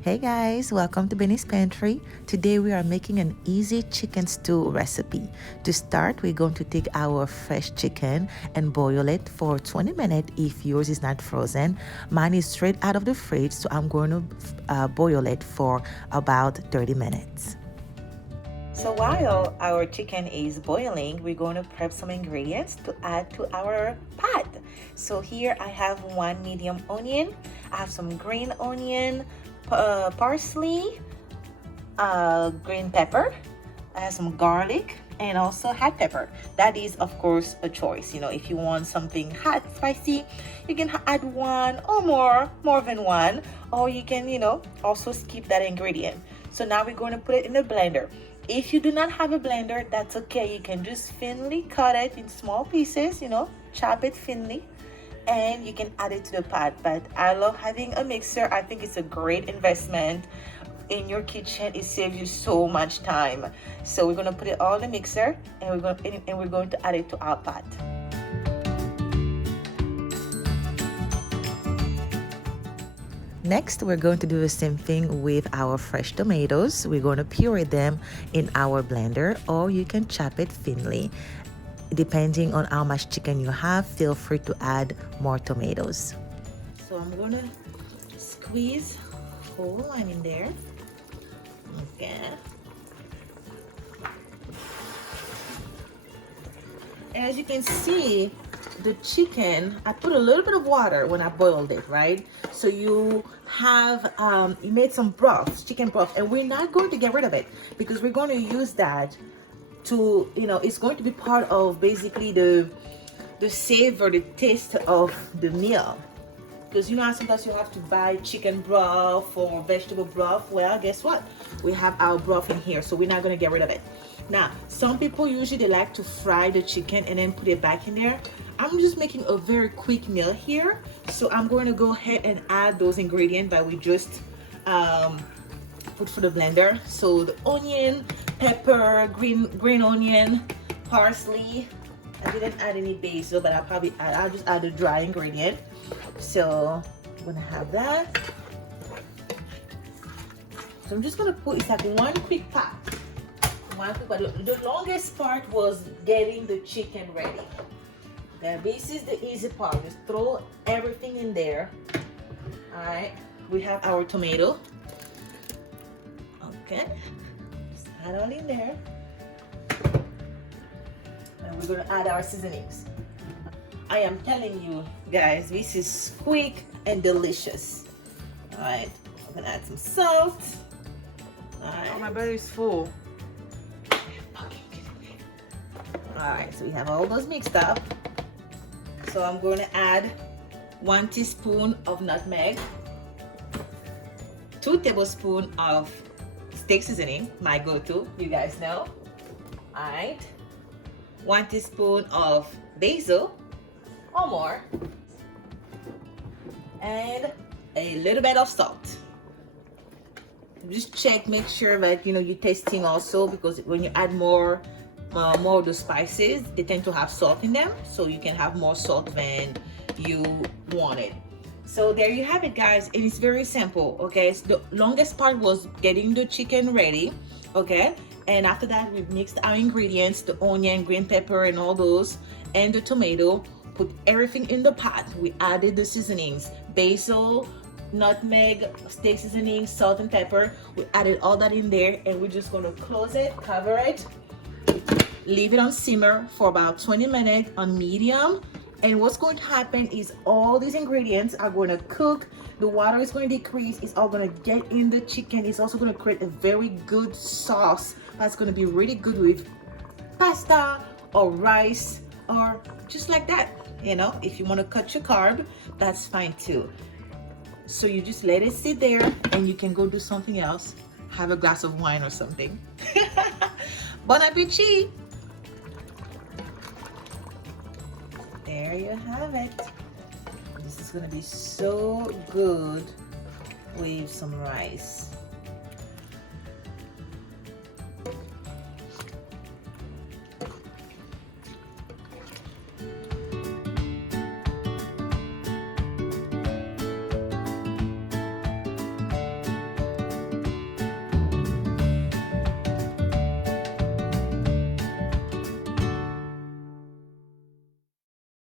Hey guys, welcome to Benie's Pantry. Today we are making an easy chicken stew recipe. To start, we're going to take our fresh chicken and boil it for 20 minutes if yours is not frozen. Mine is straight out of the fridge, so I'm going to boil it for about 30 minutes. So while our chicken is boiling, we're going to prep some ingredients to add to our pot. So here I have one medium onion, I have some green onion, parsley, green pepper, I have some garlic, and also hot pepper. That is of course a choice. If you want something hot, spicy, you can add one or more than one, or you can also skip that ingredient. So now we're going to put it in the blender. If you do not have a blender, that's okay. You can just thinly cut it in small pieces, chop it thinly, and you can add it to the pot. But I love having a mixer. I think it's a great investment in your kitchen. It saves you so much time. So we're gonna put it all in the mixer, and we're going to add it to our pot. Next, we're going to do the same thing with our fresh tomatoes. We're going to puree them in our blender, or you can chop it thinly. Depending on how much chicken you have, feel free to add more tomatoes. So I'm going to squeeze whole lime in there. Okay. As you can see, the chicken, I put a little bit of water when I boiled it, right? So you have you made some broth, chicken broth, and we're not going to get rid of it because we're going to use that to, it's going to be part of basically the savor, the taste of the meal. Because how sometimes you have to buy chicken broth or vegetable broth. Well, guess what? We have our broth in here, so we're not going to get rid of it. Now, some people usually they like to fry the chicken and then put it back in there. I'm just making a very quick meal here, so I'm going to go ahead and add those ingredients that we just put for the blender. So the onion, pepper, green onion, parsley. I didn't add any basil, but I'll just add a dry ingredient. So I'm gonna have that. So I'm just gonna put, it's like one quick pot. But the longest part was getting the chicken ready. This is the easy part. Just throw everything in there. All right, we have our tomato. Okay, just add all in there. And we're gonna add our seasonings. I am telling you guys, this is quick and delicious. All right, I'm gonna add some salt. All right. Oh, my belly's full. All right, so we have all those mixed up. So I'm going to add 1 teaspoon of nutmeg, 2 tablespoons of steak seasoning, my go-to, you guys know. All right, 1 teaspoon of basil or more, and a little bit of salt. Just check, make sure that you're tasting also, because when you add more of the spices, they tend to have salt in them, so you can have more salt than you wanted. So there you have it, guys, and it's very simple. Okay, so the longest part was getting the chicken ready. Okay, and after that we mixed our ingredients, the onion, green pepper, and all those, and the tomato. Put everything in the pot. We added the seasonings, basil, nutmeg, steak seasoning, salt and pepper. We added all that in there, and we're just going to close it, cover it, leave it on simmer for about 20 minutes on medium. And what's going to happen is all these ingredients are going to cook. The water is going to decrease. It's all going to get in the chicken. It's also going to create a very good sauce that's going to be really good with pasta or rice, or just like that. If you want to cut your carb, that's fine too. So you just let it sit there, and you can go do something else, have a glass of wine or something. Bon appetit. There you have it. This is gonna be so good with some rice.